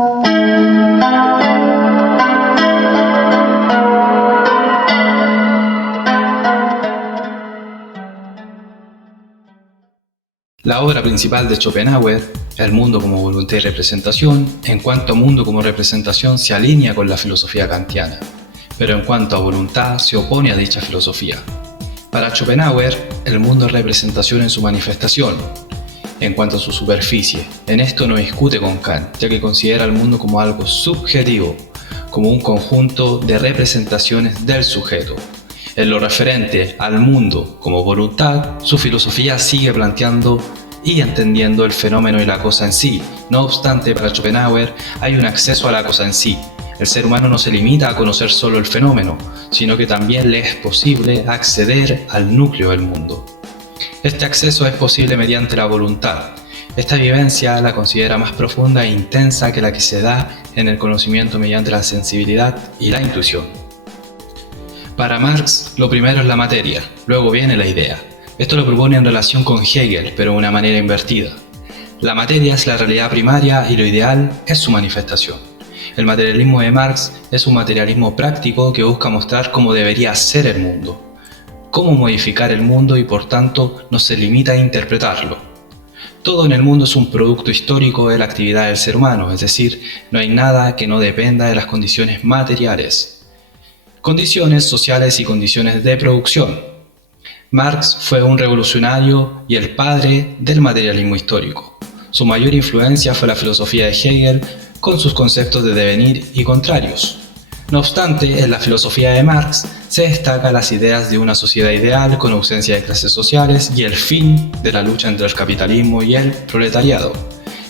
La obra principal de Schopenhauer, El mundo como voluntad y representación, en cuanto a mundo como representación se alinea con la filosofía kantiana, pero en cuanto a voluntad se opone a dicha filosofía. Para Schopenhauer, el mundo es representación en su manifestación. En cuanto a su superficie, en esto no discute con Kant, ya que considera el mundo como algo subjetivo, como un conjunto de representaciones del sujeto. En lo referente al mundo como voluntad, su filosofía sigue planteando y entendiendo el fenómeno y la cosa en sí. No obstante, para Schopenhauer hay un acceso a la cosa en sí. El ser humano no se limita a conocer solo el fenómeno, sino que también le es posible acceder al núcleo del mundo. Este acceso es posible mediante la voluntad. Esta vivencia la considera más profunda e intensa que la que se da en el conocimiento mediante la sensibilidad y la intuición. Para Marx, lo primero es la materia, luego viene la idea. Esto lo propone en relación con Hegel, pero de una manera invertida. La materia es la realidad primaria y lo ideal es su manifestación. El materialismo de Marx es un materialismo práctico que busca mostrar cómo debería ser el mundo, cómo modificar el mundo y por tanto no se limita a interpretarlo. Todo en el mundo es un producto histórico de la actividad del ser humano, es decir, no hay nada que no dependa de las condiciones materiales. Condiciones sociales y condiciones de producción. Marx fue un revolucionario y el padre del materialismo histórico. Su mayor influencia fue la filosofía de Hegel con sus conceptos de devenir y contrarios. No obstante, en la filosofía de Marx se destacan las ideas de una sociedad ideal con ausencia de clases sociales y el fin de la lucha entre el capitalismo y el proletariado.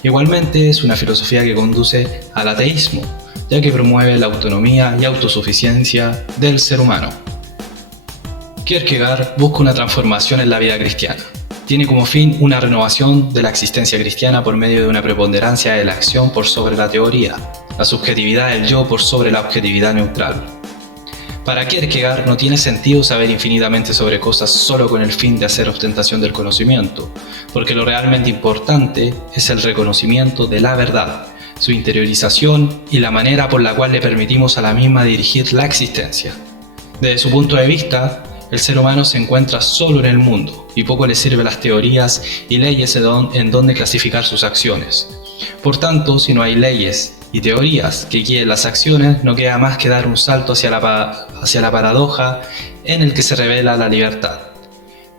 Igualmente es una filosofía que conduce al ateísmo, ya que promueve la autonomía y autosuficiencia del ser humano. Kierkegaard busca una transformación en la vida cristiana. Tiene como fin una renovación de la existencia cristiana por medio de una preponderancia de la acción por sobre la teoría, la subjetividad del yo por sobre la objetividad neutral. Para Kierkegaard no tiene sentido saber infinitamente sobre cosas solo con el fin de hacer ostentación del conocimiento, porque lo realmente importante es el reconocimiento de la verdad, su interiorización y la manera por la cual le permitimos a la misma dirigir la existencia. Desde su punto de vista, el ser humano se encuentra solo en el mundo y poco le sirven las teorías y leyes en donde clasificar sus acciones. Por tanto, si no hay leyes y teorías que guíen las acciones, no queda más que dar un salto hacia la paradoja en el que se revela la libertad,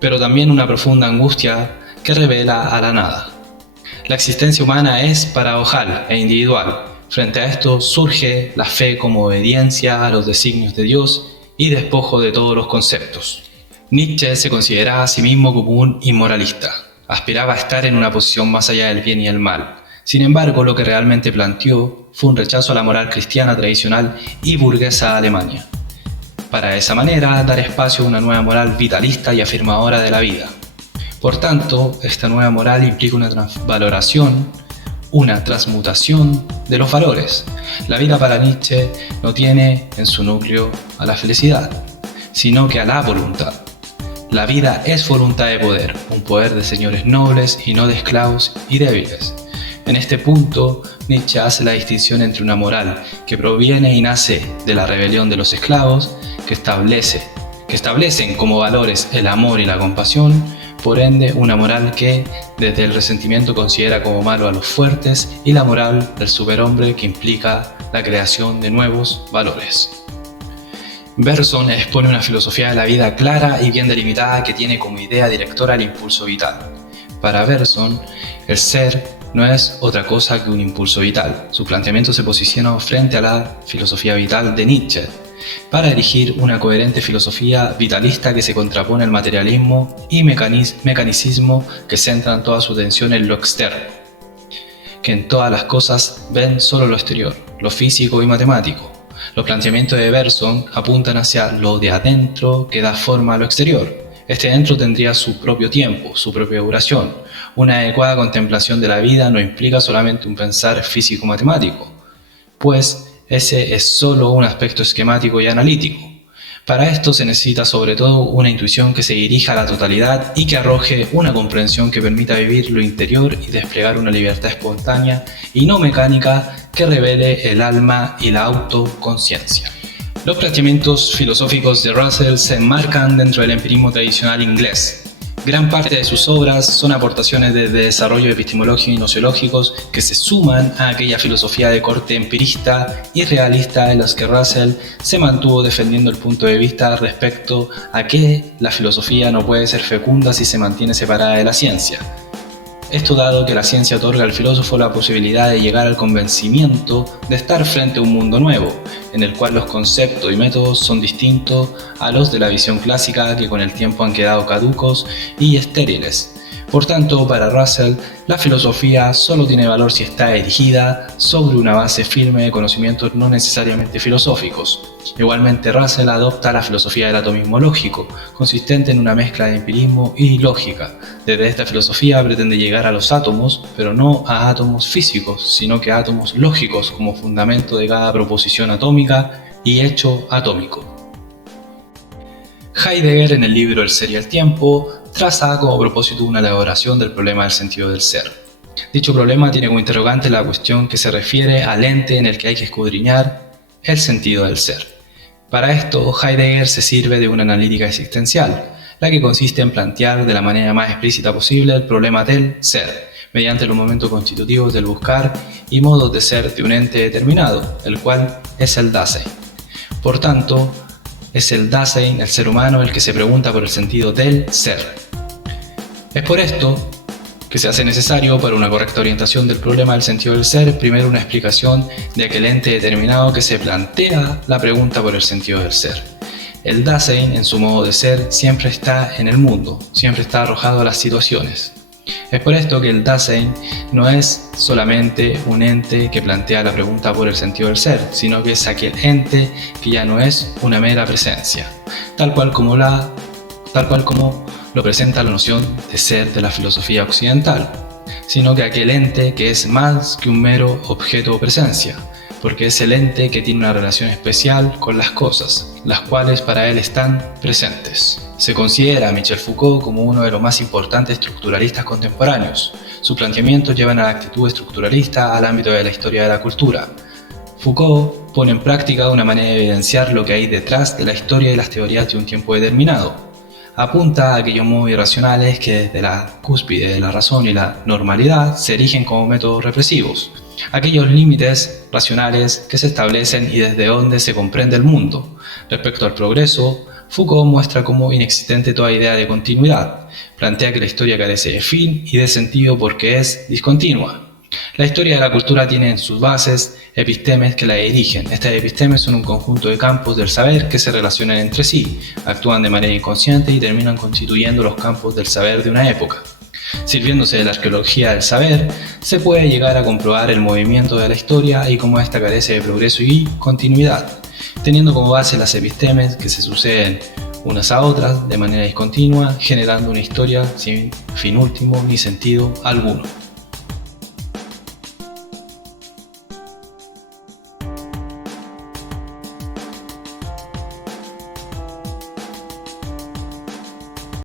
pero también una profunda angustia que revela a la nada. La existencia humana es paradojal e individual. Frente a esto surge la fe como obediencia a los designios de Dios y despojo de todos los conceptos. Nietzsche se consideraba a sí mismo como un inmoralista. Aspiraba a estar en una posición más allá del bien y el mal. Sin embargo, lo que realmente planteó fue un rechazo a la moral cristiana tradicional y burguesa de Alemania, para de esa manera dar espacio a una nueva moral vitalista y afirmadora de la vida. Por tanto, esta nueva moral implica una transvaloración, una transmutación de los valores. La vida para Nietzsche no tiene en su núcleo a la felicidad, sino que a la voluntad. La vida es voluntad de poder, un poder de señores nobles y no de esclavos y débiles. En este punto, Nietzsche hace la distinción entre una moral que proviene y nace de la rebelión de los esclavos, que establecen como valores el amor y la compasión, por ende una moral que desde el resentimiento considera como malo a los fuertes, y la moral del superhombre que implica la creación de nuevos valores. Bergson expone una filosofía de la vida clara y bien delimitada que tiene como idea directora el impulso vital. Para Bergson, el ser no es otra cosa que un impulso vital. Su planteamiento se posiciona frente a la filosofía vital de Nietzsche, para erigir una coherente filosofía vitalista que se contrapone al materialismo y mecanicismo que centran toda su atención en lo externo, que en todas las cosas ven solo lo exterior, lo físico y matemático. Los planteamientos de Bergson apuntan hacia lo de adentro que da forma a lo exterior. Este dentro tendría su propio tiempo, su propia duración. Una adecuada contemplación de la vida no implica solamente un pensar físico-matemático, pues ese es solo un aspecto esquemático y analítico. Para esto se necesita sobre todo una intuición que se dirija a la totalidad y que arroje una comprensión que permita vivir lo interior y desplegar una libertad espontánea y no mecánica que revele el alma y la autoconciencia. Los planteamientos filosóficos de Russell se enmarcan dentro del empirismo tradicional inglés. Gran parte de sus obras son aportaciones de desarrollo epistemológico y nociológicos que se suman a aquella filosofía de corte empirista y realista en las que Russell se mantuvo defendiendo el punto de vista respecto a que la filosofía no puede ser fecunda si se mantiene separada de la ciencia. Esto dado que la ciencia otorga al filósofo la posibilidad de llegar al convencimiento de estar frente a un mundo nuevo, en el cual los conceptos y métodos son distintos a los de la visión clásica que con el tiempo han quedado caducos y estériles. Por tanto, para Russell, la filosofía solo tiene valor si está erigida sobre una base firme de conocimientos no necesariamente filosóficos. Igualmente, Russell adopta la filosofía del atomismo lógico, consistente en una mezcla de empirismo y lógica. Desde esta filosofía pretende llegar a los átomos, pero no a átomos físicos, sino que a átomos lógicos como fundamento de cada proposición atómica y hecho atómico. Heidegger, en el libro El ser y el tiempo, traza como propósito una elaboración del problema del sentido del ser. Dicho problema tiene como interrogante la cuestión que se refiere al ente en el que hay que escudriñar el sentido del ser. Para esto, Heidegger se sirve de una analítica existencial, la que consiste en plantear de la manera más explícita posible el problema del ser, mediante los momentos constitutivos del buscar y modos de ser de un ente determinado, el cual es el Dasein. Por tanto, es el Dasein, el ser humano, el que se pregunta por el sentido del ser. Es por esto que se hace necesario, para una correcta orientación del problema del sentido del ser, primero una explicación de aquel ente determinado que se plantea la pregunta por el sentido del ser. El Dasein, en su modo de ser, siempre está en el mundo, siempre está arrojado a las situaciones. Es por esto que el Dasein no es solamente un ente que plantea la pregunta por el sentido del ser, sino que es aquel ente que ya no es una mera presencia, tal cual como lo presenta la noción de ser de la filosofía occidental, sino que aquel ente que es más que un mero objeto o presencia, porque es el ente que tiene una relación especial con las cosas, las cuales para él están presentes. Se considera a Michel Foucault como uno de los más importantes estructuralistas contemporáneos. Sus planteamientos llevan a la actitud estructuralista al ámbito de la historia de la cultura. Foucault pone en práctica una manera de evidenciar lo que hay detrás de la historia y las teorías de un tiempo determinado. Apunta a aquellos modos irracionales que desde la cúspide de la razón y la normalidad se erigen como métodos represivos, aquellos límites racionales que se establecen y desde donde se comprende el mundo. Respecto al progreso, Foucault muestra como inexistente toda idea de continuidad, plantea que la historia carece de fin y de sentido porque es discontinua. La historia de la cultura tiene en sus bases epistemes que la dirigen. Estas epistemes son un conjunto de campos del saber que se relacionan entre sí, actúan de manera inconsciente y terminan constituyendo los campos del saber de una época. Sirviéndose de la arqueología del saber, se puede llegar a comprobar el movimiento de la historia y cómo ésta carece de progreso y continuidad, teniendo como base las epistemes que se suceden unas a otras de manera discontinua, generando una historia sin fin último ni sentido alguno.